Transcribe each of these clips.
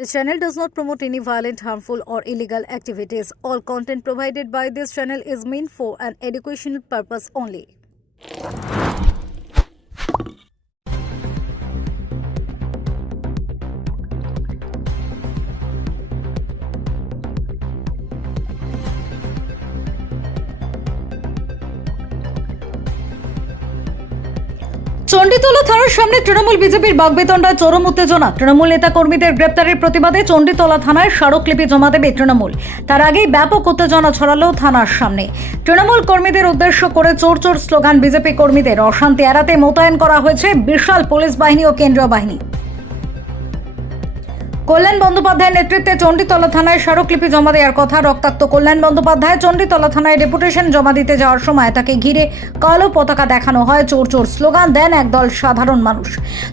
This channel does not promote any violent, harmful, or illegal activities. All content provided by this channel is meant for an educational purpose only. Chanditala থানার সামনে তৃণমূল বিজেপির বাগবিতণ্ডায় চরম উত্তেজনা। তৃণমূল নেতা কর্মীদের গ্রেপ্তারের প্রতিবাদে চণ্ডীতলা থানায় স্মারকলিপি জমা দেবে তৃণমূল। তার আগেই ব্যাপক উত্তেজনা ছড়ালো থানার সামনে। তৃণমূল কর্মীদের উদ্দেশ্য করে চোর চোর স্লোগান। বিজেপি কর্মীদের অশান্তি এড়াতে মোতায়েন করা হয়েছে বিশাল পুলিশ বাহিনী ও কেন্দ্রীয় বাহিনী। কল্যাণ বন্দ্যোপাধ্যায়ের নেতৃত্বে চণ্ডীতলা থানায় স্মারকলিপি জমা দেওয়ার কথা। রক্তাক্ত কল্যাণ বন্দ্যোপাধ্যায় চণ্ডীতলা থানায় ডেপুটেশন জমা দিতে যাওয়ার সময় তাকে ঘিরে কালো পতাকা দেখানো হয়। চোর চোর স্লোগান দেন একদল সাধারণ মানুষ।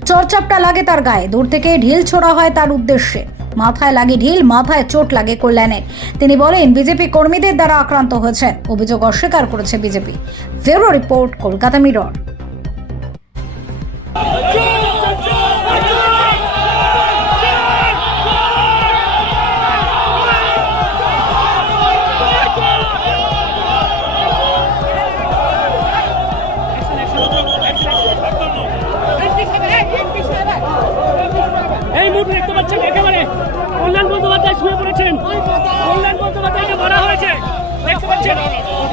চরচাপটা লাগে তার গায়ে। দূর থেকে ঢিল ছোড়া হয় তার উদ্দেশ্যে। মাথায় লাগে ঢিল, মাথায় চোট লাগে কল্যাণের। তিনি বলেন বিজেপি কর্মীদের দ্বারা আক্রান্ত হয়েছে। অভিযোগ অস্বীকার করেছে BJP. Bureau report, Kolkata mirror. এই মুহূর্তে দেখতে পাচ্ছেন একেবারে কল্যাণ বন্দ্যোপাধ্যায় শুয়ে পড়েছেন। কল্যাণ বন্দ্যোপাধ্যায়কে মারা হয়েছে দেখতে পাচ্ছেন।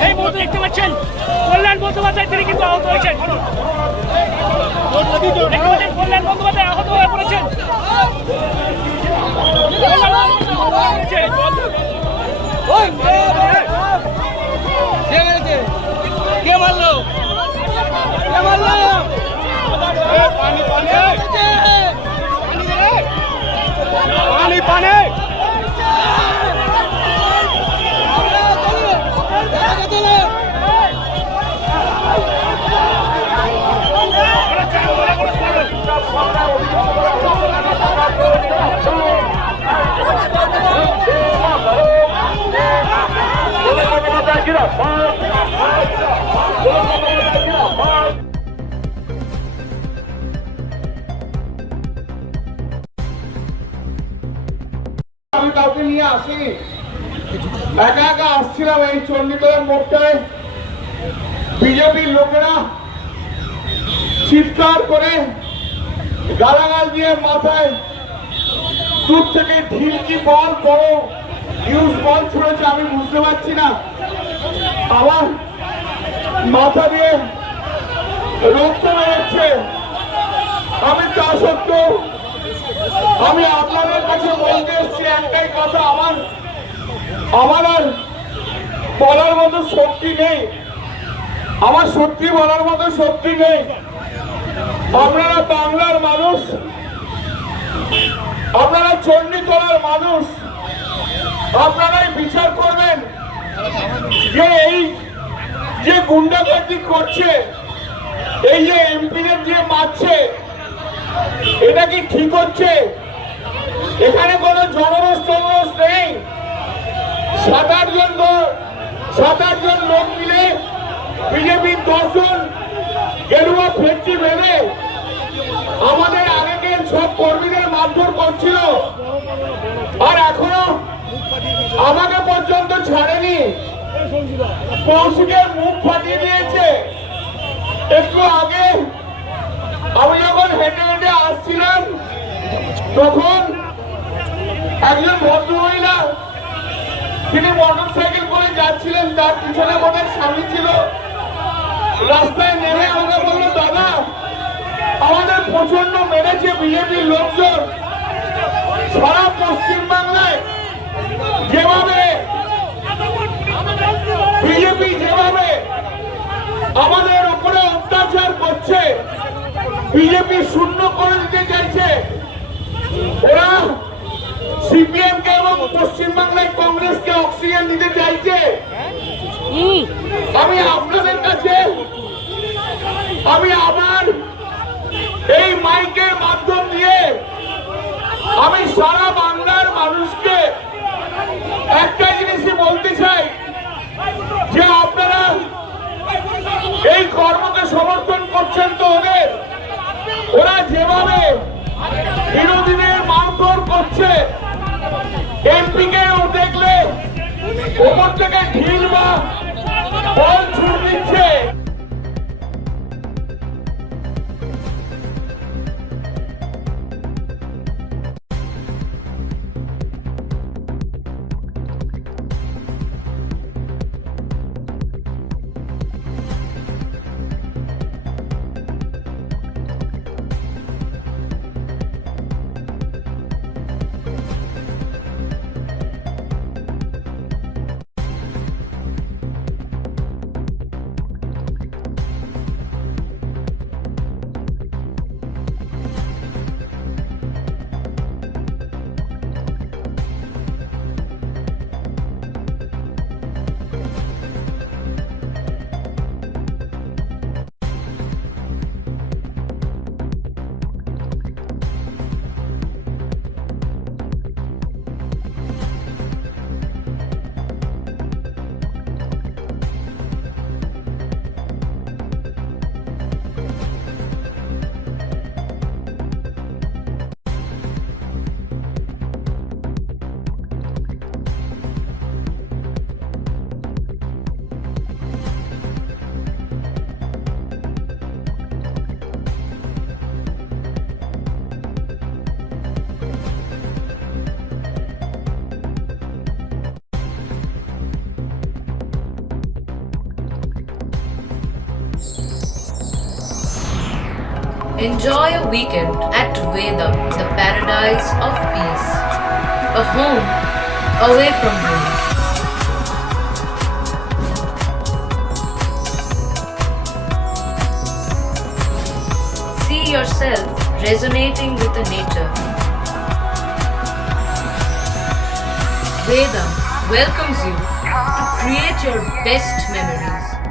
এই মুহূর্তে দেখতে পাচ্ছেন কল্যাণ বন্দ্যোপাধ্যায় তিনি কিন্তু আহত হয়েছেন। কল্যাণ বন্দ্যোপাধ্যায় আহত হয়ে পড়েছেন। কে মারলো? কে মারলো? পানি পানি পানি পানি আমি কাউকে নিয়ে আসিনি, একা একা আসছিলাম। এই চণ্ডীতলার মোড়টায় বিজেপির লোকেরা চিৎকার করে গালাগাল দিয়ে মাথায় দূর থেকে ঢিলকি বল, বড় ইউজ বল ছুড়েছে। আমি বুঝতে পারছি না, আমার মাথা দিয়ে রক্ত বেরোচ্ছে। আমি তা সত্ত্বেও আমি আপনাদের কাছে বলতে এসছি একটাই কথা, আমার আর বলার মতো শক্তি নেই। আমার সত্যি বলার মতো শক্তি নেই। আপনারা বাংলার মানুষ, আপনারা চণ্ডীতলার মানুষ, আপনারাই বিচার করবেন যে এই যে গুন্ডাগার্দি করছে, এই যে এমপিদের দিয়ে মারছে, এটা কি ঠিক হচ্ছে? এখানে কোনো জনরোষ টনরোষ নেই। 7-8 জন লোক মিলে বিজেপির 10 জন গেরুয়া ফেটটি ভেবে আমাদের আগের সব কর্মীদের মারধর করছিল, আর এখনো আমাকে পর্যন্ত ছাড়েনি। কৌশিকের মুখ ফাটিয়ে দিয়েছে। একটু আগে আমি যখন হেঁটে হেঁটে আসছিলাম তখন একজন ভদ্রমহিলা, তিনি মোটর সাইকেল করে যাচ্ছিলেন, তার পিছনে বোধহয় স্বামী ছিল। রাস্তায় নেমে আমাকে বললো, দাদা আমাদের প্রচন্ড মেরেছে বিজেপির লোকজন। সারা পশ্চিমবাংলায় যেভাবে বিজেপি যেভাবে আমাদের উপরে অত্যাচার করছে, বিজেপি শূন্য করে দিতে চাইছে, ওরা সিপিএম কে এবং পশ্চিমবাংলায় কংগ্রেসকে অক্সিজেন দিতে চাইছে। আমি আপনাদের কাছে আমি আবার এই মাইকের মাধ্যম দিয়ে আমি সারা বাংলার মানুষকে একটা জিনিসই বলতে চাই যে আপনারা এই কর্মকে সমর্থন করছেন তো ওদের, ওরা যেভাবে বিরোধীদের মারধর করছে বল ছুট দিচ্ছে। Enjoy a weekend at Vedam, the paradise of peace. A home away from home. See yourself resonating with the nature. Vedam welcomes you to create your best memories.